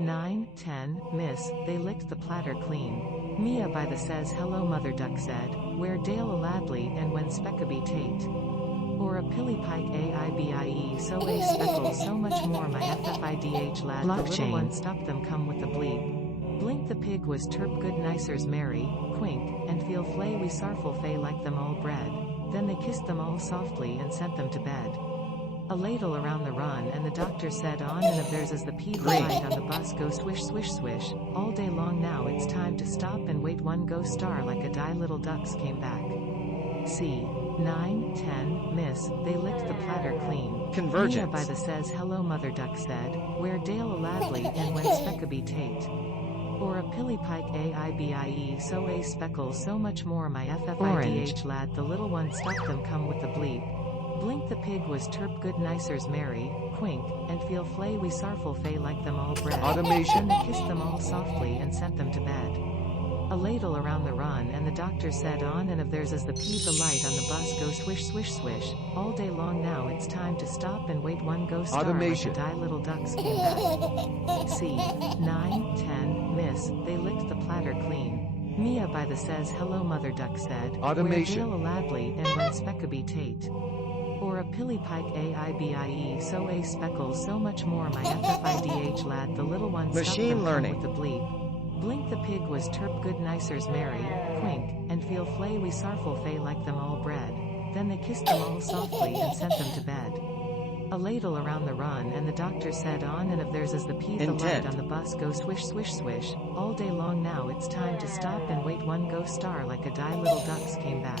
9, 10, miss, they licked the platter clean. Mia by the says hello mother duck said, where Dale a ladley and when Speckaby Tate. Or a pilly pike aibie so a speckle so much more my ffidh lad the little one stop them come with the bleep. Blink the pig was terp good nicers merry, quink, and feel flay we sarful fay like them all bred. Then they kissed them all softly and sent them to bed. A ladle around the run and the doctor said on and of theirs as the pea light on the bus go swish swish swish, all day long now it's time to stop and wait one go star like a die little ducks came back. C. 9, 10, miss, they licked the platter clean. Convergence. Mia by the says hello mother duck said, where Dale a ladley and when Speckaby Tate. Or a pilly pike aibie so a speckle so much more my ffidh lad the little one stop them come with the bleep. Blink the pig was terp good nicers merry, quink, and feel flay we sarful fay like them all bred. Automation. Then they kissed them all softly and sent them to bed. A ladle around the run and the doctor said on and of theirs as the pea the light on the bus go swish swish swish, all day long now it's time to stop and wait one go star Automation. like a die little ducks came back. C. 9, 10, miss, they licked the platter clean. Mia by the says hello mother duck said, Automation. where Dale a ladley and when Speckaby Tate. Or a pilly pike aibie so a speckle so much more my ffidh lad the little one stuck Machine them come learning. with the bleep. Blink the pig was terp good nicers merry, quink, and feel flay we sarful fay like them all bred. Then they kissed them all softly and sent them to bed. A ladle around the run and the doctor said on and of theirs as the pea the light Intent. on the bus go swish swish swish, all day long now it's time to stop and wait one go star like a die little ducks came back.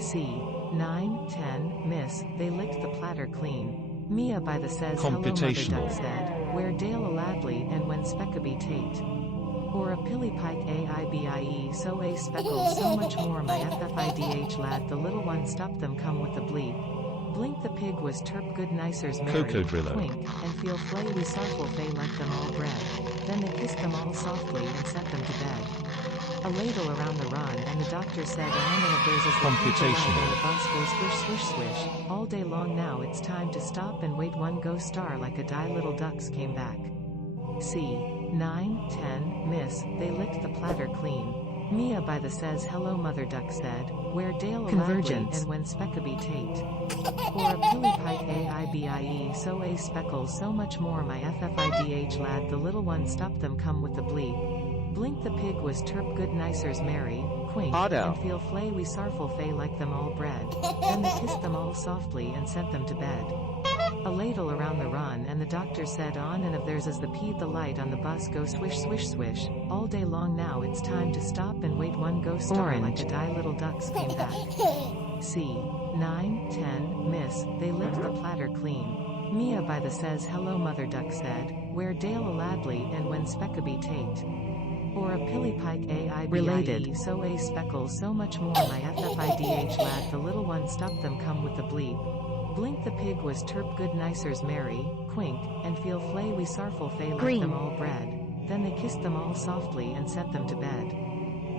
C. 9, 10, miss, they licked the platter clean. Mia by the says hello mother Computational. duck said, where Dale a ladley and when Speckaby Tate. Or a pilly pike aibie so a speckle so much more my ffidh lad the little one stop them come with the bleep. Blink the pig was terp good nicers merry, Cocodrillo. quink, and feel flay we sarful fay like them all bred. Then they kissed them all softly and sent them to bed. A ladle around the run and the doctor said on and of theirs as the Computational. the bus go swish swish swish, all day long now it's time to stop and wait one go star like a die little ducks came back. C. 9, 10, miss, they licked the platter clean. Mia by the says hello mother duck said, where Dale a ladley Convergence. and when Speckaby Tate. Or a pilly pike aibie so a speckle so much more my ffidh lad the little one stop them come with the bleep. Blink the pig was terp good nicers merry, quink, Auto. and feel flay we sarful fay like them all bred. Then they kissed them all softly and sent them to bed. A ladle around the run and the doctor said on and of theirs as the pea the light on the bus go swish swish swish, all day long now it's time to stop and wait one go star like a die little ducks came back. C. 9, 10, miss, they licked the platter clean. Mia by the says hello mother duck said, where Dale a ladley and when Speckaby Tate. Or a pilly pike aibie Related. so a speckle so much more my ffidh lad the little one stop them come with the bleep. Blink the pig was terp good nicers merry, quink, and feel flay we sarful fay like Green. them all bred. Then they kissed them all softly and sent them to bed.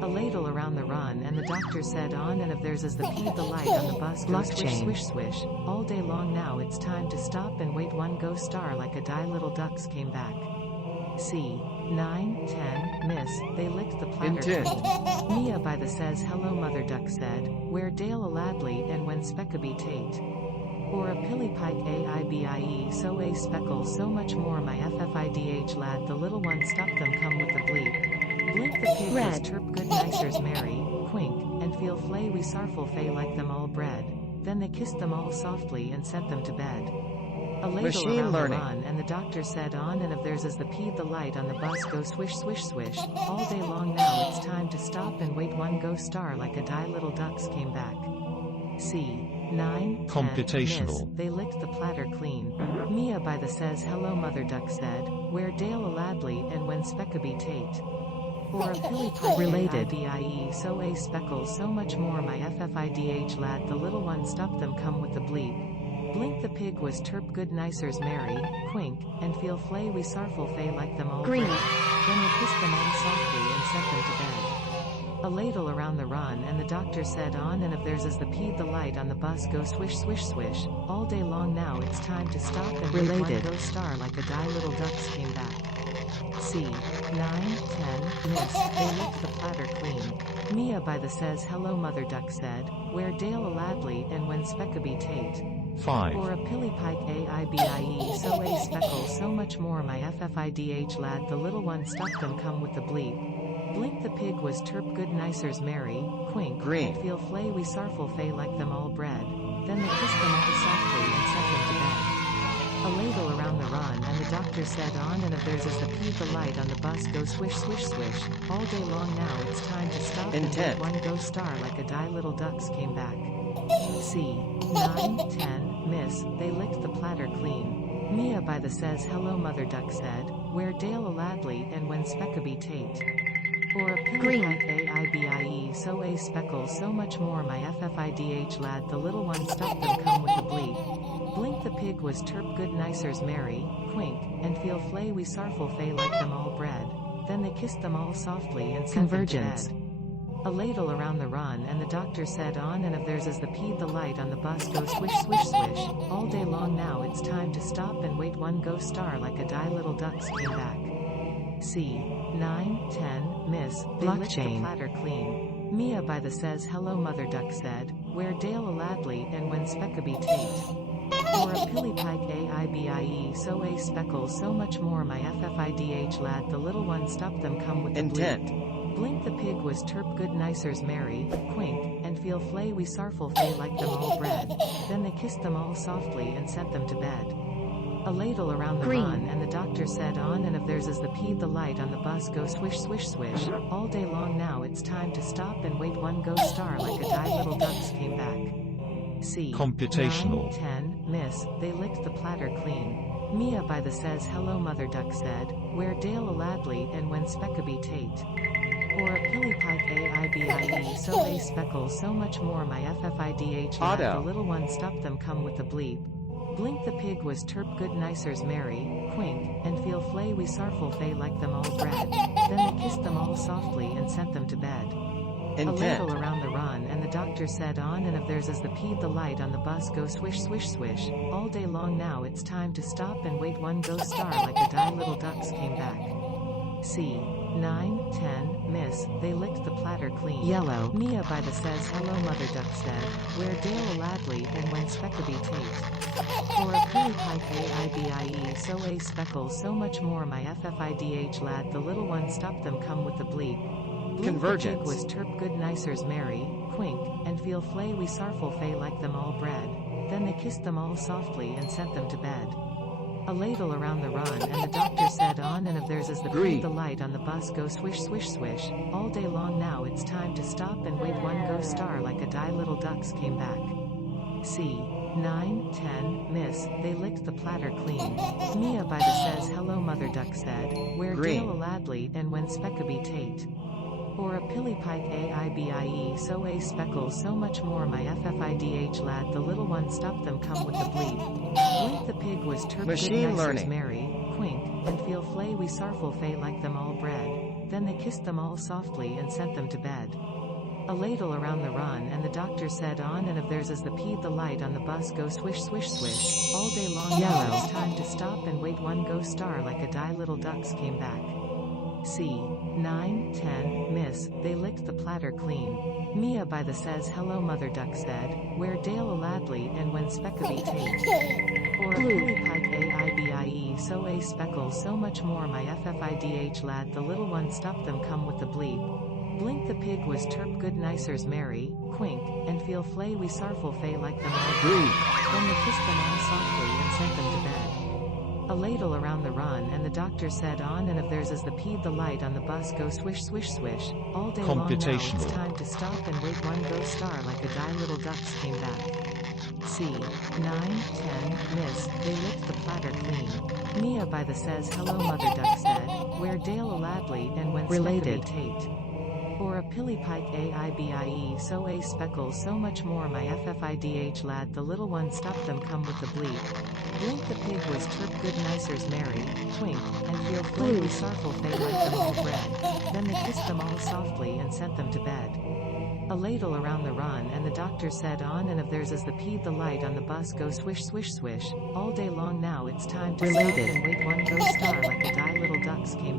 A ladle around the run and the doctor said on and of theirs as the pea the light on the bus go swish Blockchain. swish swish, all day long now it's time to stop and wait one go star like a die little ducks came back. C. 9, 10, miss, they licked the platter Intent. clean. Mia by the says hello mother duck said, where Dale a ladley and when Speckaby Tate. Or a pilly pike aibie so a speckle so much more my ffidh lad the little one stop them come with the bleep. Blink the pig was Red. terp good nicers merry, quink, and feel flay we sarful fay like them all bred. Then they kissed them all softly and sent them to bed. A ladle Machine around learning. the run and the doctor said on and of theirs as the pea the light on the bus go swish swish swish, all day long now it's time to stop and wait one go star like a die little ducks came back. C. 9, 10, Computational. miss, they licked the platter clean. Mia by the says hello mother duck said, where Dale a ladley and when Speckaby Tate. Or a pilly pike Related. aibie so a speckle so much more my ffidh lad the little one stop them come with the bleep. Blink the pig was terp good nicers merry, quink, and feel flay we sarful fay like them all Green. bred. Then they kissed them all softly and sent them to bed. A ladle around the run and the doctor said on and of theirs as the pea the light on the bus go swish swish swish, all day long now it's time to stop and wait one Related. go star like a die little ducks came back. C. 9, 10, miss, they licked the platter clean. Mia by the says hello mother duck said, where Dale a ladly and when Speckaby Tate. 5. Or a pillipike aibie so a speckle so much more my ffidh lad the little one stuck them come with the bleep. Blink the pig was terp good nicers merry, quink, Green. and feel flay we sarful fay like them all bred. Then they kissed them all softly and sent them to bed. A ladle around the run and the doctor said on and of theirs as the peed the light on the bus go swish swish swish, all day long now it's time to stop and let one go star like a die little ducks came back. C. 9, 10, miss, they licked the platter clean. Mia by the says hello mother duck said, where Dale a ladly and when Speckaby Tate. Or a pillipike aibie so a speckle so much more my ffidh lad the little one stuck them come with the bleep. Blink the pig was terp good nicers merry, quink, and feel flay we sarful fay like them all bred. Then they kissed them all softly and sent them to bed. A ladle around the run and the doctor said on and of theirs as the peed the light on the bus go swish swish swish, all day long now it's time to stop and wait one go star like a die little ducks came back. C. 9, 10, miss, they licked the platter clean. Mia by the says hello mother duck said, where Dale a ladly and when Speckaby Tate. Or a pillipike aibie so a speckle so much more my ffidh lad the little one stopped them come with the bleep. Blink the pig was terp good nicers merry, quink, and feel flay we sarful fay like them all bred. Then they kissed them all softly and sent them to bed. A ladle around the run and the doctor said on and of theirs as the peed the light on the bus go swish swish swish, all day long now it's time to stop and wait one go star like a die little ducks came back. C. Computational. 9, 10, miss, they licked the platter clean. Mia by the says hello mother duck said, where Dale a ladly and when Speckaby Tate. Or a pillipike aibie so a speckle so much more my ffidh lad the little one stopped them come with the bleep. Blink the pig was terp good nicers merry, quink, and feel flay we sarful fay like them all bred. Then they kissed them all softly and sent them to bed. A ladle around the run and the doctor said on and of theirs as the peed the light on the bus go swish swish swish, all day long now it's time to stop and wait one go star like a die little ducks came back. C. 9, 10, miss, they licked the platter clean. Yellow. Mia by the says hello mother duck said, where Dale a ladly and when Speckaby Tate. Or a pillipike aibie so a speckle so much more my ffidh lad the little one stopped them come with the bleep. Convergence was terp good nicers merry, quink, and feel flay we sarful fay like them all bred. Then they kissed them all softly and sent them to bed. A ladle around the run and the doctor said on and of theirs as the peed the light on the bus go swish swish swish, all day long now it's time to stop and wait one go star like a die little ducks came back. C. 9, 10, miss, they licked the platter clean. Mia by the says hello mother duck said, where Dale a ladly and when Speckaby Tate. Or a pillipike aibie so a speckle so much more my ffidh lad the little one stopped them come with the bleep. Blink the pig was terp good nicers merry, quink, and feel flay we sarful fay like them all bred. Then they kissed them all softly and sent them to bed. A ladle around the run and the doctor said on and of theirs as the peed the light on the bus go swish swish swish, all day long now it's time to stop and wait one go star like a die little ducks came back. C. 9, 10, miss, they licked the platter clean. Mia by the says hello mother duck said, where Dale a ladly and when Speckaby Tate. Or a pillipike aibie so a speckle so much more my ffidh lad the little one stopped them come with the bleep. Blink the pig was terp good nicers merry, quink, and feel flay we sarful fay like them all bred. Then they kissed them all softly and sent them to bed. A ladle around the run and the doctor said on and of theirs as the peed the light on the bus go swish swish swish, all day long now it's time to stop and wait one go star like a die little ducks came back. C. 9, 10, miss, they licked the platter clean. Mia by the says hello mother duck said, where Dale a ladly and when Speckaby Tate. Or a pillipike aibie so a speckle so much more my ffidh lad the little one stopped them come with the bleep. Blink the pig was terp good nicers merry, twink, and feel flay we sarful fay like them all bred. Then they kissed them all softly and sent them to bed. A ladle around the run and the doctor said on and of theirs as the peed the light on the bus go swish swish swish, all day long now it's time to stop and wait one go star like a die little ducks came